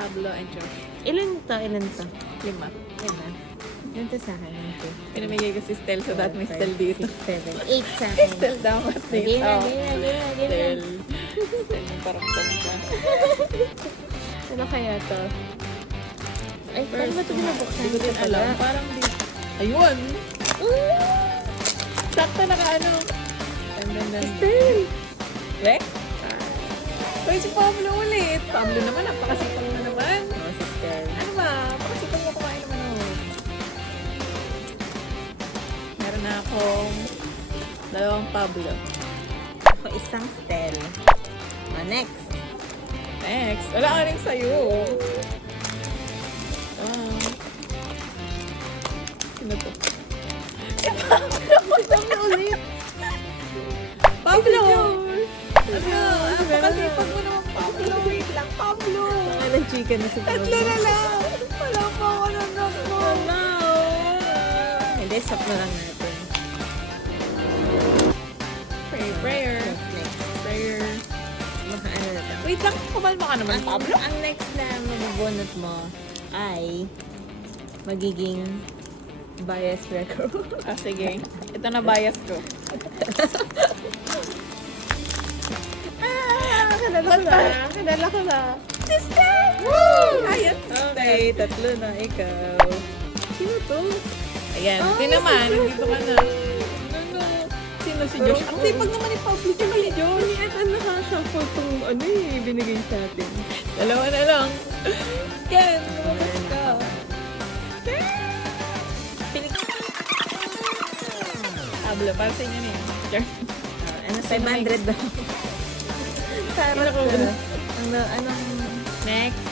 Pablo and Josh. Ilan to? 5. Lima. Ilan to sa akin? 1, 2, Pinamigay ko si Stel so that may Stel dito. 6, 7, 8 sa akin. Stel dapat Game dito. na, game na. Stel. Stel yung parang ka. Ano kaya to? Ay, paano ba ito binabuksan? Hindi ko din alam. Parang dito. Ayun! Sakto naka-ano. Stel! Lek? Uy, si Pablo ulit. Pablo naman, napakasipag na naman. Oh, si Stel. Ano ba? Pakasipag mo kumain naman ako. Meron na akong 2 Pablo. Ako isang Stel. Next. Next. Wala ka rin sa'yo. Sino to? Pablo ulit. Pablo! Ano? Napakasipag mo naman, Pablo. Wait lang, Pablo. Ilang chicken na si Pablo. 3 na lang. Wala pa ako ng mo. Hindi, stop na lang natin. Prayer. Next. Prayer. Ano na to? Wait lang, kumalma ka naman, Pablo. Ang next na mabubunot mo ay magiging bias record. Sige. Ito na bias ko. Kanala ko na. Sister! Woo! Ayan, Okay, 3 na. Ikaw. Sino to? Ayan, ito naman. Nandito ka na. Ano? Sino si Josh? Ang sipag naman ni Pablo. Sino si Josh? At ano nakashuffle tong ano eh, binigay sa atin. 2 na lang. Ken, lumabas ka. Pablo, para sa inyo na yun. Sure. Ano, 500 daw. Sarap Ako. na. Anong... Next.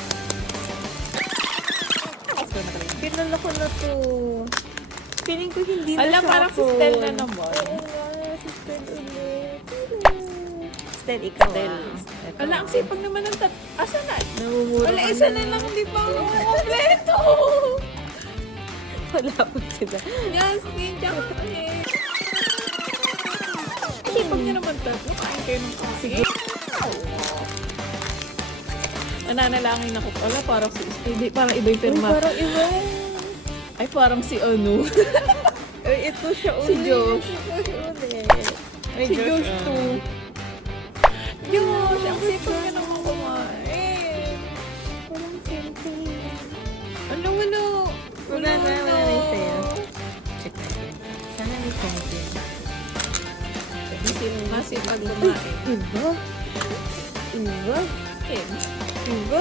Pinala ko na to. Feeling ko hindi na Alam, parang si Stel na naman. Oo nga, si Stel ulit. Stel, ikaw Stel. ah. Wala, ang sipag naman ng Asa na? Namumuro Wala, ka isa na lang. Hindi pa ako kompleto. Wala pa sila. Yes, ninja ka eh. Sipag niya naman tatlo. Kain kayo ng kasi. Nananalangin ako. Wala, parang si Speedy. Parang iba yung Uy, pirma. parang iba. Ay, parang si ano. Uy, ito siya Si ulit. Josh. Ito siya ulit. Ay, Si Josh ah. too. Josh, ang sipag niya naman kumain. Walang sensei. Ano, wala. Wala na yung sale. Check natin. Sana may sensei. Masipag kumain. Iba. Iba. Ken. Iba.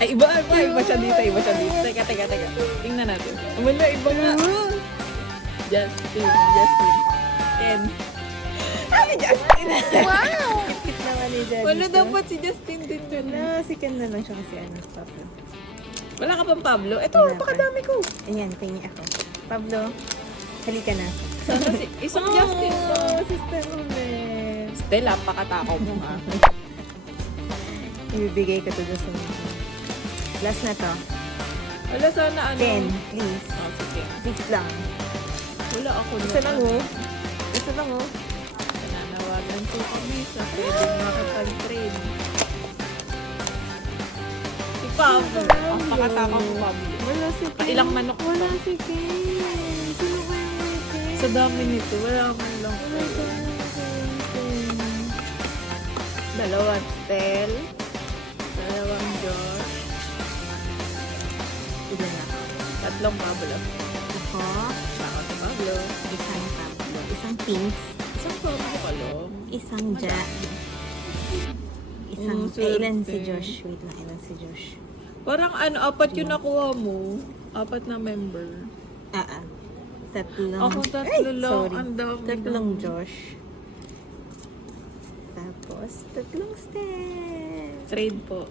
Ay, iba siya dito, iba siya dito. Teka. Tingnan natin. Wala, iba nga. Justin. Ken. Ay, Justin! Wow! Kit naman ni Daddy. Wala to. dapat si Justin din dun. Wala, si Ken na lang siya kasi ano, Pablo. Wala ka pang Pablo? Ito, Wala pa. napakadami ko. Ayan, tingin ako. Pablo, halika na. Sana si, isang Justin to. Sister ulit. Stella, pakatakaw mo ha. Ibibigay ko to doon sa mga. Last na to. Wala sana ano. Ken, please. Oh, sige. Please lang. Wala ako Isa lang oh. Isa lang oh. Nananawagan ko kami sa pwedeng makapag-trade. Si Pablo. Ang pakatakaw mo, Pablo. Wala si Ken. Ilang manok ba? Wala si Ken. Sino ba yung Ken? Sa dami nito, wala man lang. Wala si Ken. 2 Stel. 2 Josh. Ilan ako? 3 Pablo. Ako, Saka si Pablo. isang Pablo. Isang Pins. Isang Pablo ka lang. Isang Jack. Isang, swerte. ilan si Josh? Wait lang, ilan si Josh? Parang ano, 4 yung nakuha mo. 4 na member. Tatlong. Ako 3 Ay, lang. sorry. Ang dami. Tatlong Josh. Tapos, tatlong Stel. Trade po.